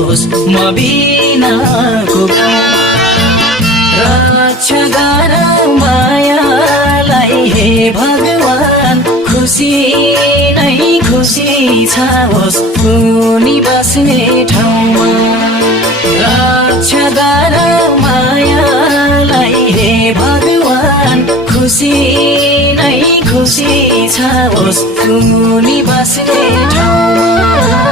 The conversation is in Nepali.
नहोस् म बिनाको रक्षा गर मायालाई हे भगवान खुसी नै खुसी छाओस् उनी बस्ने ठाउँमा रक्षा गर मायालाई हे भगवान खुसी नै खुसी छाओस् उनी बस्ने ठाउँमा